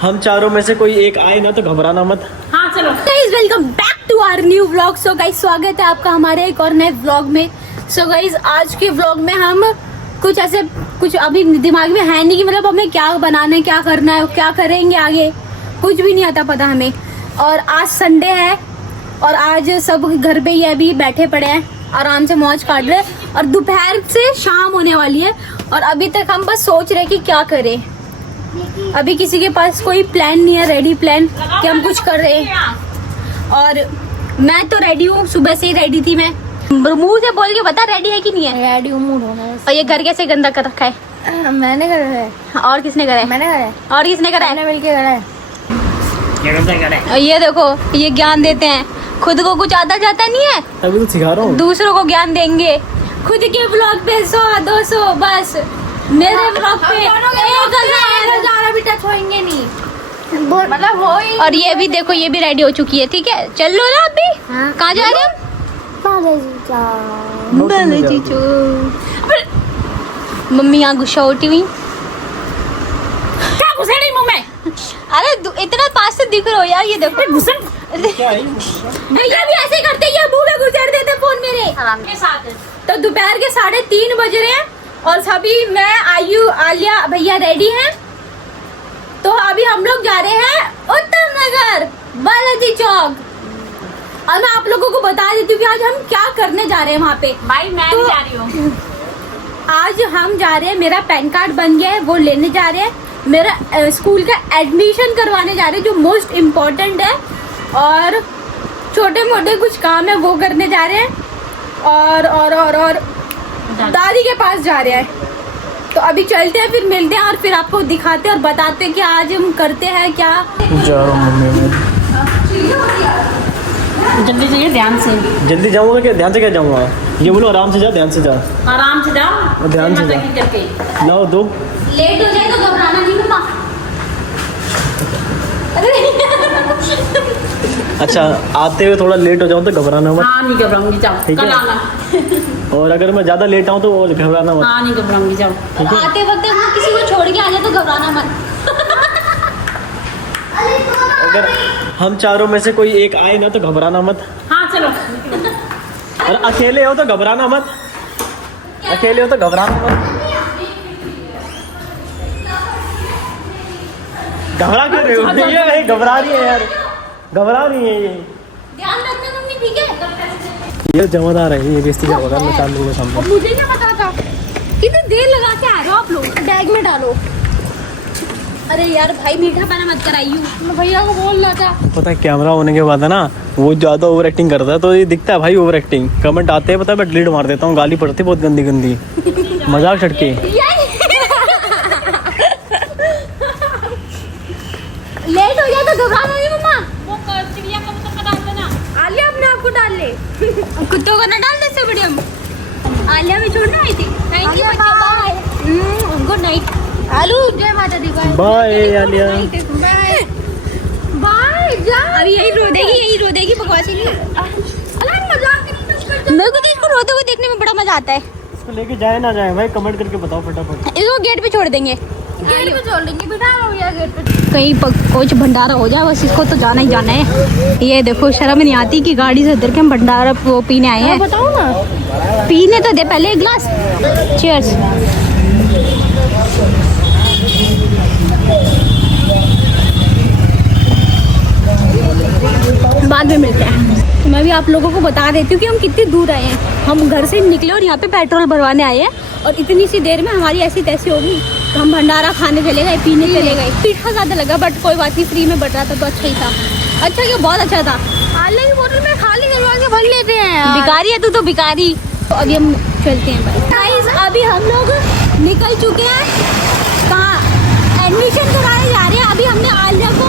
हम चारों में से कोई एक आए ना तो घबराना मत। हाँ चलो guys, welcome back to our new vlog. So guys, स्वागत है आपका हमारे एक और नए व्लॉग में। सो गाइस, आज के व्लॉग में हम कुछ अभी दिमाग में है नहीं कि मतलब हमें क्या बनाना है, क्या करना है, क्या करेंगे आगे, कुछ भी नहीं आता पता हमें। और आज संडे है और आज सब घर पे ही अभी बैठे पड़े हैं, आराम से मौज काट रहे हैं और दोपहर से शाम होने वाली है और अभी तक हम बस सोच रहे हैं कि क्या करें। अभी किसी के पास कोई प्लान नहीं है, रेडी प्लान कि हम कुछ कर रहे हैं। और मैं तो रेडी हूँ, सुबह से ही रेडी थी। मैं मुंह से बोल के बता रेडी है कि नहीं है? रेडी हूँ, मूड होना है। और ये घर कैसे गंदा कर रखा है? मैंने करा है। और किसने करा है? मैंने करा है। और किसने करा है? मैंने मिलके करा है। और ये देखो, ये ज्ञान देते हैं, खुद को कुछ आता जाता नहीं है, अभी तो सिखा रहा हूँ। दूसरों को ज्ञान देंगे। खुद के ब्लॉग पे 100-200 बस, मेरे ब्लॉग पे 1000 भी टच होंगे नहीं, मतलब हो ही। और ये भी देखो, ये भी रेडी हो चुकी है। ठीक है, चल लो ना अभी। हाँ। कहाँ जा रहे हैं हम? मम्मी यहाँ गुस्सा होती हुई। क्या घुसे नहीं मुंह में? अरे इतना पास से दिख रहे हो यार, ये देखो। घुसन भैया भी ऐसे करते, ये मुंह में गुजर देते फोन मेरे। के साथ तो दोपहर के 3:30 बज रहे हैं और सभी मैं, आयु, आलिया, भैया रेडी हैं। तो अभी हम लोग जा रहे हैं उत्तम नगर, बालाजी चौक। और मैं आप लोगों को बता देती हूँ कि आज हम क्या करने जा रहे हैं वहाँ पे। भाई मैं तो जा रही हूँ। आज हम जा रहे हैं, मेरा पैन कार्ड बन गया है, वो लेने जा रहे हैं। मेरा स्कूल का एडमिशन करवाने जा रहे हैं, जो मोस्ट इम्पोर्टेंट है। और छोटे मोटे कुछ काम है वो करने जा रहे हैं। और दादी के पास जा रहे हैं। तो अभी चलते हैं, फिर मिलते हैं और फिर आपको दिखाते हैं और बताते हैं कि आज हम करते हैं क्या। जा रहा हूँ मम्मी मैं। जल्दी जाइए, ध्यान से। जल्दी जाऊंगा क्या? ध्यान से क्या जाऊंगा? ये बोलो आराम से जा, ध्यान से जा। आराम से जाओ, ध्यान से माता जा। की करके। लाओ दो। लेट हो जाए तो घबराना नहीं मम्मा। अच्छा, आते हुए थोड़ा लेट हो जाऊँ तो घबराना मत। हाँ नहीं घबराऊंगी, जाओ ठीक कल है। आना। और अगर मैं ज्यादा लेट आऊँ तो और घबराना मत। हाँ नहीं घबराऊंगी, जाओ। आते वक्त अगर किसी को छोड़ के आ जाए तो घबराना मत। अगर हम चारों में से कोई एक आए ना तो घबराना मत। हाँ चलो। और अकेले हो तो घबराना मत। अकेले हो तो घबराना मत। घबरा क्यों रहे हो? ये घबरा रही है यार, घबरा रही है ये। ध्यान रखना मम्मी, ठीक है? ये जमादार है, ये बेइज्जती जमादार मैं चार लोगों के सामने। अब मुझे क्या पता था, कितनी देर लगा के आ रहे हो आप लोग। बैग में डालो। अरे यार भाई, मीठा पाना मत कराइयो, मैं भैया को बोल रहा था। पता है कैमरा होने के बाद है ना, वो ज्यादा ओवर एक्टिंग करता है तो ये दिखता है भाई ओवर एक्टिंग। कमेंट आते हैं, पता है मैं डिलीट मार देता हूँ, गाली पड़ती है बहुत गंदी गंदी, मजाक छटके। लेट हो जाए तो घबराना नहीं मम्मा। वो चिड़िया कबूतर का डाल देना। आलिया अपने आप को डाल ले। कुत्तों को ना डाल दे से बड़ी हम। आलिया में छोड़ने आई थी। थैंक यू बच्चों, बाय। Good night. आलू, जय माता दी। बाय आलिया। Bye bye. जा, अभी यही रो देगी बकवासी नहीं। अरे मजाक मेरे को तो इसको रोते हुए देखने में बड़ा मजा आता है। इसको लेके जाए ना जाए भाई, कमेंट करके बताओ फटाफट। इसको गेट पे छोड़ देंगे, गेट पे छोड़ देंगे, बिठा लो या गेट पे। कहीं कुछ भंडारा हो जाए, बस इसको तो जाना ही जाना है। ये देखो, शर्म नहीं आती कि गाड़ी से उतर के हम भंडारा वो पीने आए हैं। बताओ ना, पीने तो दे पहले एक गिलास। चीयर्स। बाद में मिलते हैं। तो मैं भी आप लोगों को बता देती हूँ कि हम कितनी दूर आए हैं। हम घर से निकले और यहाँ पे पेट्रोल भरवाने आए हैं और इतनी सी देर में हमारी ऐसी तैसी होगी तो हम भंडारा खाने चले गए, पीने चले गए। मीठा ज़्यादा लगा बट कोई बात नहीं, फ्री में बट रहा था तो अच्छा ही था। अच्छा क्या, बहुत अच्छा था। आले की बोतल में खाली करवा के भर लेते हैं यार। भिखारी है तू तो, भिखारी। तो अभी हम चलते हैं गाइस। अभी हम लोग निकल चुके हैं, कहाँ एडमिशन कराने जा रहे हैं। अभी हमने आलिया को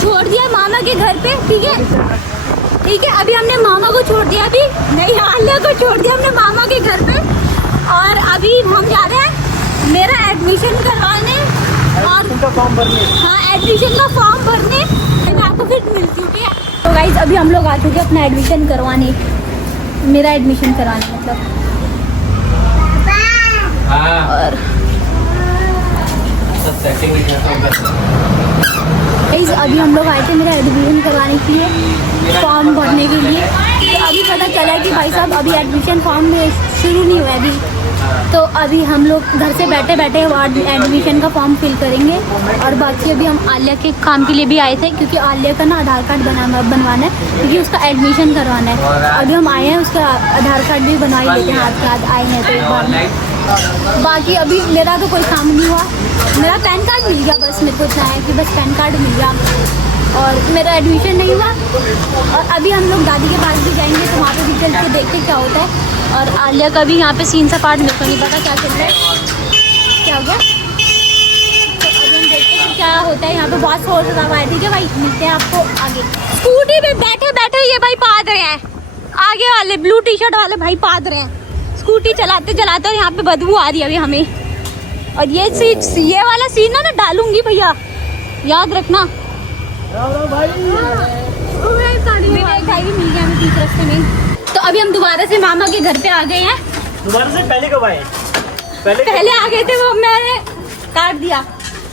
छोड़ दिया मामा के घर पे, ठीक है? ठीक है, अभी हमने मामा को छोड़ दिया, अभी नहीं, आलिया को छोड़ दिया हमने मामा के घर पे। और अभी हम जा रहे हैं मेरा एडमिशन करवाने और फॉर्म भरने। हाँ, एडमिशन का फॉर्म भरने। मैं आपको फिर मिलती हूँ, ठीक है? तो गाइस, अभी हम लोग आ चुके हैं अपना एडमिशन करवाने, मेरा एडमिशन कराने मतलब। और सेटिंग गाइस अभी हम लोग आए थे मेरा एडमिशन करवाने के लिए, फॉर्म भरने के लिए। तो अभी पता चला कि भाई साहब अभी एडमिशन फॉर्म शुरू नहीं हुआ अभी, तो अभी हम लोग घर से बैठे बैठे एडमिशन का फॉर्म फिल करेंगे। और बाकी अभी हम आलिया के काम के लिए भी आए थे, क्योंकि आलिया का ना आधार कार्ड बनवाना है, क्योंकि उसका एडमिशन करवाना है। अभी हम आए हैं, उसका आधार कार्ड भी बनवा ही लेते हैं, हाथ साथ आए हैं तो एक बार में। बाकी अभी मेरा तो कोई काम नहीं हुआ, मेरा पैन कार्ड मिल गया, बस मेरे को इतना है कि बस पैन कार्ड मिल गया और मेरा एडमिशन नहीं हुआ। और अभी हम लोग दादी के पास भी जाएंगे, तो वहाँ पे भी चल के देखते क्या होता है। और आलिया का भी यहाँ पे सीन सा पार्ट मेरे को नहीं पता क्या चल रहा है, क्या हो गया। तो अभी हम देखते हैं कि क्या होता है। यहाँ पे बहुत शोर शराबा है, ठीक है भाई, मिलते हैं आपको आगे। स्कूटी पे बैठे बैठे ये भाई पाद रहे हैं, आगे वाले ब्लू टी शर्ट वाले भाई पाद रहे हैं स्कूटी चलाते चलाते, और यहाँ पे बदबू आ रही है अभी हमें। और ये वाला सीन ना डालूंगी भैया, याद रखना। भाई भी मिल गया हमें बीच रास्ते में। तो अभी हम दोबारा से मामा के घर पे आ गए हैं। दोबारा से पहले कब आए? पहले आ गए थे, वो मैंने काट दिया,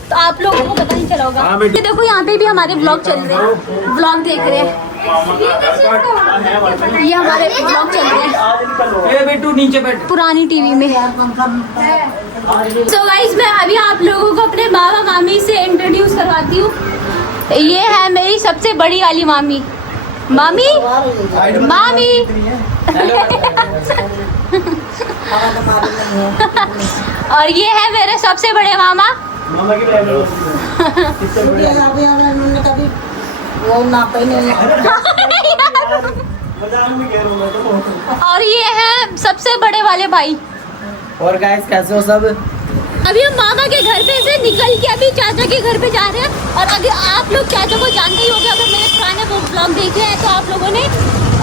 तो आप लोगों को पता नहीं चला होगा। ये देखो यहाँ पे भी हमारे ब्लॉग चल रहे हैं, ब्लॉग देख रहे हैं, ये हमारे ब्लॉग चल रहे हैं बेटू नीचे बैठ। पुरानी टीवी में। सो गाइस मैं अभी आप लोगों को अपने मामा मामी से इंट्रोड्यूस करवाती हूँ। ये है मेरी सबसे बड़ी वाली मामी, मामी मामी और ये है मेरे सबसे बड़े मामा। मामा की और ये है सबसे बड़े वाले भाई। और गाइस कैसे हो सब? अभी हम मामा के घर पे से निकल के अभी चाचा के घर पे जा रहे हैं। और अगर आप लोग चाचा को जानते ही होंगे, अगर मेरे पुराने ब्लॉग देखे हैं तो आप लोगों ने।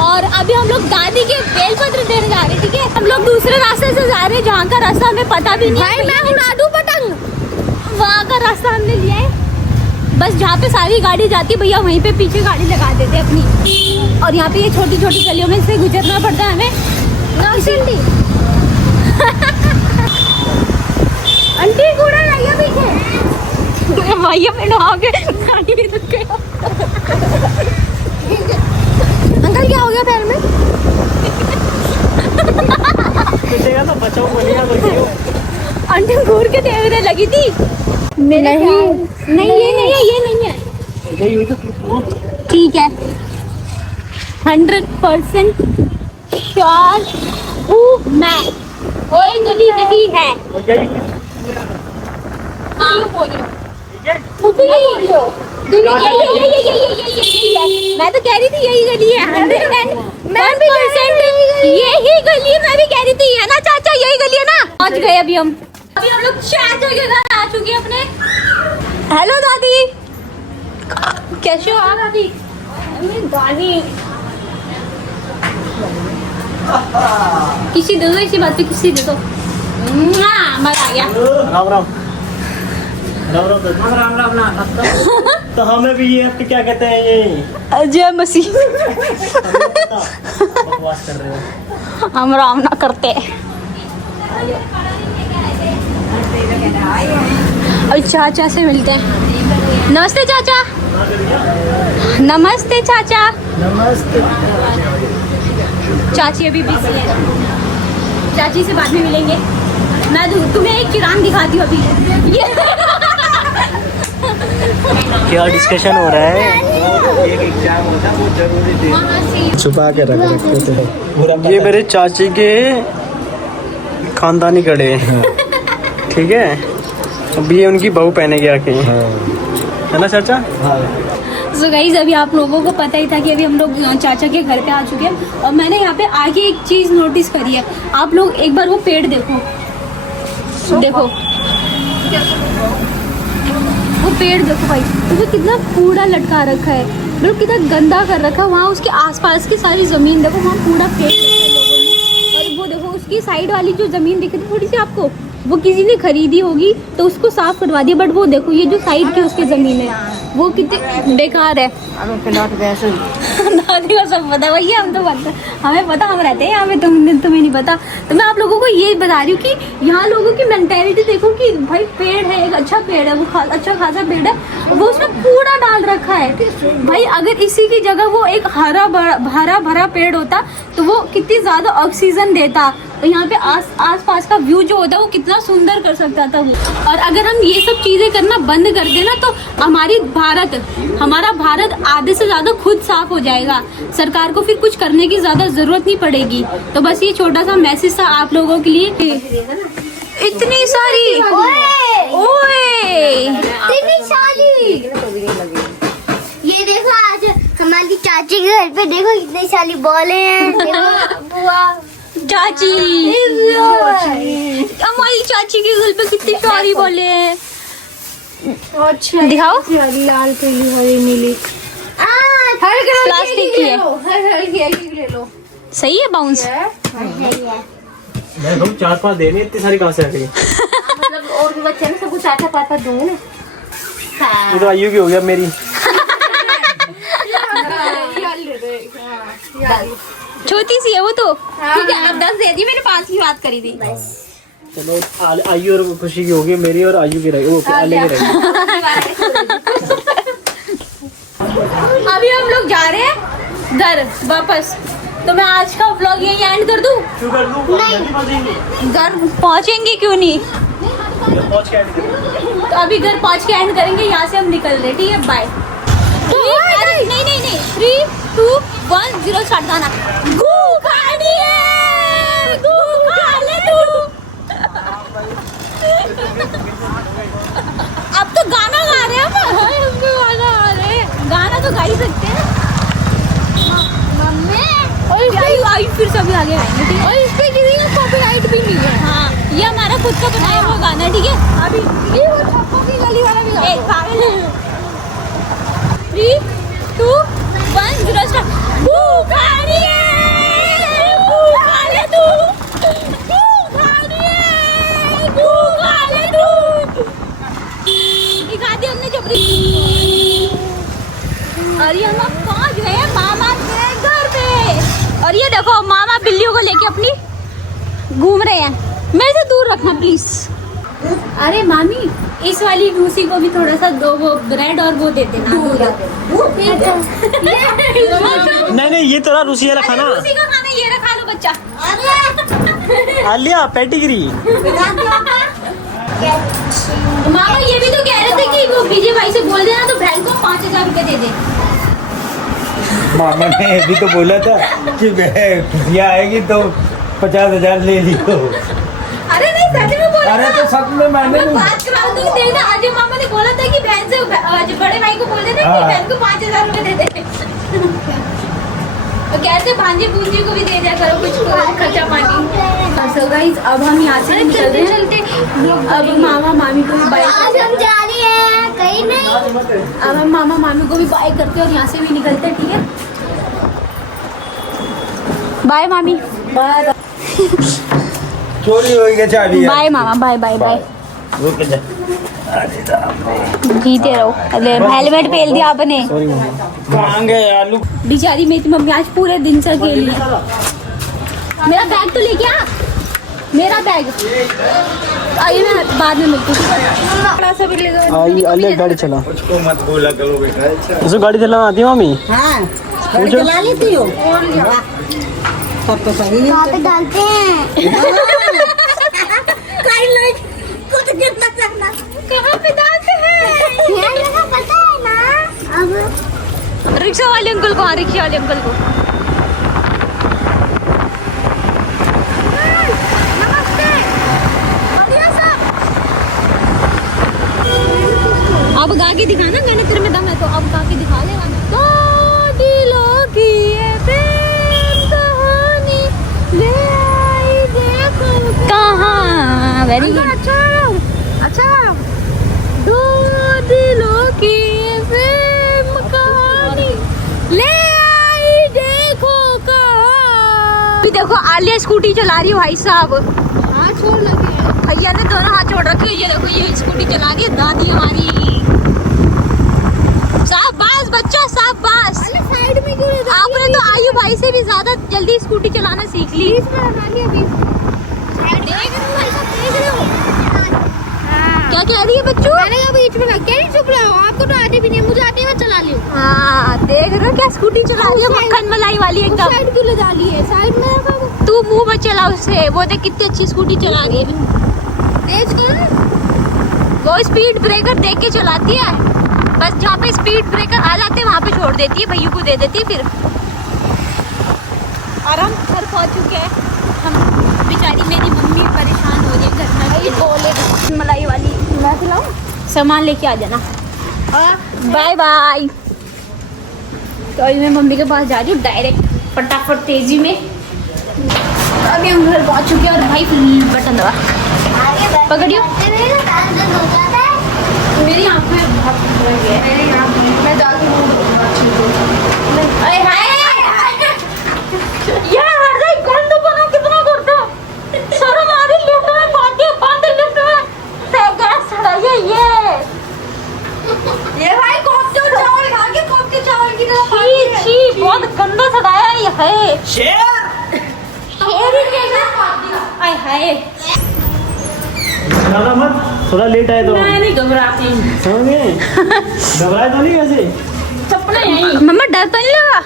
और अभी हम लोग दादी के बेलपत्र देने जा रहे हैं, ठीक है। हम लोग दूसरे रास्ते से जा रहे हैं, जहाँ का रास्ता हमें पता भी नहीं है। भाई मैं उड़ा दूं पतंग, वहाँ का रास्ता हमने लिया है। बस जहाँ पे सारी गाड़ी जाती है भैया, वहीं पे पीछे गाड़ी लगा देते हैं अपनी। और यहाँ पे ये छोटी छोटी गलियों में से गुजरना पड़ता है हमें। आंटी कूड़ा लाइए पीछे, भैया पे नहाओगे गाड़ी रुक गई। अंकल क्या हो गया पैर में? तो बचाओ बोलिए। आंटी घूर के देखने लगी थी। नहीं ये नहीं है, ये नहीं है, ठीक है। 100% श्योर हूँ मैं, कोई गली नहीं है। मैं तो कह रही थी यही गली है, 100%। मैं भी यही गली है, मैं भी कह रही थी, है ना चाचा, यही गली है ना। पहुंच गए अभी हम लोग चाचा के घर आ चुके हैं अपने। हेलो दादी, कैसे हो आप? दादी दादी किसी दे दो, इसी बात पे किसी दे दो। मजा आ गया। राम राम राम राम राम। तो हमें भी ये क्या कहते हैं, ये अजय मसीह बकवास कर रहे हो। हम राम ना करते। अब चाचा से मिलते हैं। नमस्ते चाचा। नमस्ते चाचा। नमस्ते। चाची अभी बिजी है, चाची से बाद में मिलेंगे। मैं तुम्हें एक किरान दिखाती हूँ अभी। ये क्या डिस्कशन हो रहा है? एक एग्जाम होता है, वो जरूरी थी, छुपा के रखते थे। ये मेरे चाची के खानदानी कड़े हैं, ठीक है। अभी ये उनकी बहू पहने गया के, है ना चाचा? सो गाइस अभी आप लोगों को पता ही था कि अभी हम लोग चाचा के घर पे आ चुके हैं। और मैंने यहाँ पे आगे एक चीज़ नोटिस करी है, आप लोग एक बार वो पेड़ देखो, देखो वो पेड़ देखो भाई, तो कितना कूड़ा लटका रखा है, मतलब कितना गंदा कर रखा है। वहाँ उसके आसपास की सारी ज़मीन देखो, वहाँ कूड़ा फेंक रखा है लोगों ने। और वो देखो उसकी साइड वाली जो ज़मीन दिख रही है थोड़ी सी आपको, वो किसी ने खरीदी होगी तो उसको साफ करवा दिया, बट वो देखो ये जो साइड की उसकी जमीन है वो कितनी बेकार है। दादी को सब पता है भैया, हम तो पता, हमें पता, हम रहते हैं यहाँ पे, तुम्हें नहीं पता। तो मैं आप लोगों को ये बता रही हूँ कि यहाँ लोगों की मेंटेलिटी देखो कि भाई पेड़ है, एक अच्छा पेड़ है, वो अच्छा खासा पेड़ है, वो उसमें कूड़ा डाल रखा है। भाई अगर इसी की जगह वो एक हरा भरा पेड़ होता तो वो कितनी ज्यादा ऑक्सीजन देता, तो यहाँ पे आस पास का व्यू जो होता है वो कितना सुंदर कर सकता था वो। और अगर हम ये सब चीजें करना बंद कर देना तो हमारा भारत आधे से ज्यादा खुद साफ हो जाएगा, सरकार को फिर कुछ करने की ज्यादा जरूरत नहीं पड़ेगी। तो बस ये छोटा सा मैसेज था आप लोगों के लिए। इतनी सारी इतनी सारी, ये देखो आज हमारी चाची के घर पे देखो कितनी सारी बॉलें हैं। देखो बुआ चाची, हमारी चाची के घर पे कितनी सारी बोले हैं। अच्छा दिखाओ, लाल पीली हरी नीली, प्लास्टिक की है, ले लो। सही है बाउंस। मैं 4-5 देने, इतनी सारी कहाँ से आ गई? मतलब और भी बच्चे ना सबको 4-4 दूंगी ना। ये तो आयु की हो गया मेरी। छोटी सी है वो तो, ठीक है अब 10 दे दी, मैंने 5 की बात करी थी। चलो आयु और खुशी की होगी, मेरी और आयु की रहेगी, वो अलग ही रहेगी। अभी हम लोग जा रहे हैं घर वापस, तो मैं आज का व्लॉग यही एंड कर दूं? घर पहुंचेंगे क्यों नहीं, तो अभी घर पहुंच के एंड करेंगे, यहाँ से हम निकल रहे, ठीक है बाय। नहीं 3, 2, 1 0 स्टार्ट गाना। गू खानी है, गू खा ले तू। अब तो गाना गा रहे हैं हम गाना गा रहे हैं, गाना तो गा ही सकते हैं। आई फिर सभी आगे आएंगे, ठीक है। और इस पे किसी का कॉपीराइट भी नहीं है। हाँ, ये हमारा खुद का बनाया हुआ गाना, ठीक है। अभी ये वो छप्पो की गली वाला भी गा। एक पागल है। 3, 2, 1 0 स्टार्ट। भूखानी है, भूखा ले तू, भूखानी है, भूखा ले तू। दिखा दी हमने जबरी। और ये हम अब पहुंच गए हैं मामा के घर पे, और ये देखो मामा बिल्लियों को लेके अपनी घूम रहे हैं। मेरे से दूर रखना प्लीज। अरे मामी, इस वाली रूसी को भी थोड़ा सा दो, वो ब्रेड और वो दे देना। नहीं ये तो रूसी वाला खाना, रूसी का खाना ये रखा लो बच्चा। आलिया पेटिग्री। मामा ये भी तो कह रहे थे कि वो विजय भाई से बोल देना तो बहन को 5000 रुपए दे दे। मामा ने भी तो बोला था कि खुशियाँ आएगी तो 50,000 ले लियो। अरे नहीं सच में बोला। अरे तो सच में मैंने मैं बात करा दूंगी, देखना अजय मामा ने बोला था कि बहन से बड़े भाई को बोल देना कि बहन को 5000 रुपए दे दे। और कैसे भांजे भूंजी को भी दे दिया करो कुछ खर्चा पानी। सो गाइस अब हम यहाँ से निकल रहे हैं। अब मामा मामी को भी बाय, आज हम जा रहे हैं कहीं नहीं। अब हम मामा मामी को भी बाय करते हैं और यहाँ से भी निकलते हैं, ठीक है। बाय मामी, बाय चोरी हो गई चाबी। बाय मामा, बाय बाय बाय। रुक जा। जीते रहो। अरे हेलमेट पहन दिया आपने। कहाँ गए आलू? बेचारी मेरी मम्मी आज पूरे दिन से खेली है। मेरा बैग तो लेके आ, मेरा बैग। आइए मैं बाद में मिलती हूँ। बड़ा सा भी ले दो। आई अलग गाड़ी चला। उसको मत बोला करो बेटा। उसको गाड़ी चलाना आती है मामी? हाँ, गाड़ी चला लेती हो? सब तो सही है। कहाँ पे डालते हैं? कहाँ पे डालते हैं? ये जगह पता है ना। अब रिक्शा वाले अंकल को, हाँ रिक्शा वाले अंकल को। नमस्ते बढ़िया साहब। अब गा के दिखाना, गाने तेरे में दम है तो अब गा के दिखा दे गाना। दिलों की ये प्रेम कहानी ले आई देखो कहाँ। Very good. अच्छा दो दिलों की ये प्रेम कहानी ले आई देखो कहाँ। अभी देखो आलिया स्कूटी चला रही है भाई साहब। हाँ छोड़ लगे भैया ने दोनों हाथ छोड़ रखे। ये देखो ये स्कूटी चला रही है दादी हमारी। शाबाश बच्चा शाबाश। साइड में क्यों आपने तो आयु भाई से भी ज्यादा जल्दी स्कूटी चलाना सीख ली। क्या कह रही है बच्चू? मैंने कहा बीच में क्या नहीं चुप रहा हूँ, आपको तो आती भी नहीं, मुझे आती है मैं चला ली हूँ। हाँ देख रहे हो क्या स्कूटी चला रही है मक्खन मलाई वाली एकदम। साइड क्यों ले जा ली है, साइड में रखा वो। तू मुंह मत चला उससे, वो देख कितनी अच्छी स्कूटी चला रही है। तेज कर। वो स्पीड ब्रेकर देख के चलाती है, बस जहाँ पे स्पीड ब्रेकर आ जाते हैं वहाँ पे छोड़ देती है, भैया को दे देती है फिर। और हम घर पहुँच चुके हैं। हम बेचारी मेरी मम्मी परेशान हो रही है घर में, ये बोले मलाई वाली मैं खिलाऊं, सामान लेके आ जाना। Bye bye. तो अभी मैं मम्मी के पास जा रही हूँ डायरेक्ट फटाफट तेजी में। अभी हम घर पहुँच चुके हैं और भाई बटन दबा पकड़ियो। मेरी आँखें बहुत लग गई है। मैं जाती हूँ। अरे हाय यार हर एक गंद बना कितना करता शर्म आ रही। लिफ्ट में बंद लिफ्ट में से गैस चढ़ाइए। ये भाई कोफ्ते और चावल खा के कोफ्ते चावल की तरह छी बहुत गंदा सड़ाया ये है। शेर ही कैसे आय हाय। ज्यादा मत, थोड़ा लेट आए तो मैं नहीं घबराती। समझ गए? घबराए तो नहीं वैसे? चप्पलें यहीं। मम्मा डर तो नहीं लगा?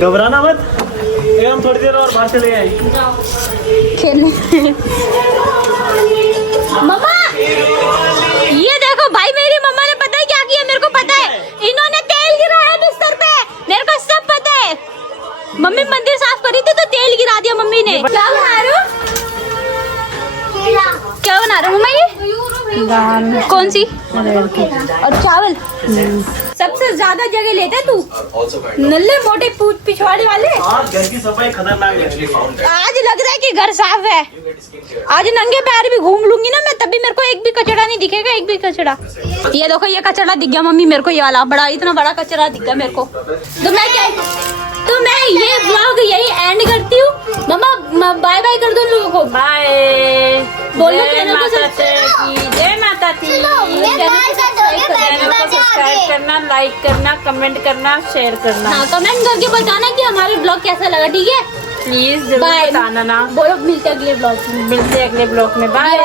घबराना मत, ये हम थोड़ी देर और बाहर चले गए खेलने। मम्मा ये देखो भाई, मेरी मम्मा ने पता है क्या किया? मेरे को पता है, इन्होंने तेल गिराया बिस्तर पे, मेरे को सब पता है। मम्मी मंदिर साफ करी थी तो तेल गिरा दिया मम्मी ने। क्या बना रहे हो? क्या बना रहे हो मम्मा? ये दाल कौन सी? और चावल। सबसे ज्यादा जगह लेता है तू, नल्ले मोटे पिछवाड़े वाले। आज घर की सफाई खतरनाक है। आज लग रहा है कि घर साफ है। आज नंगे पैर भी घूम लूंगी ना मैं, तभी मेरे को एक भी कचड़ा नहीं दिखेगा, एक भी कचड़ा। ये देखो ये कचड़ा दिख गया मम्मी मेरे को, ये वाला बड़ा इतना बड़ा कचड़ा दिख गया मेरे को। तो मैं ये व्लॉग यही एंड करती हूँ। मम्मा बाय बाय कर दो लोगों को। बाय बोलो चैनल को जय माता दी। चैनल को सब्सक्राइब करना, लाइक करना, कमेंट करना, शेयर करना। हाँ कमेंट करके बताना कि हमारे ब्लॉग कैसा लगा, ठीक है? प्लीज जरूर बताना ना। बोलो मिलते अगले ब्लॉग में। बाय।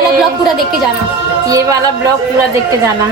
ये वाला ब्लॉग पूरा देख के जाना।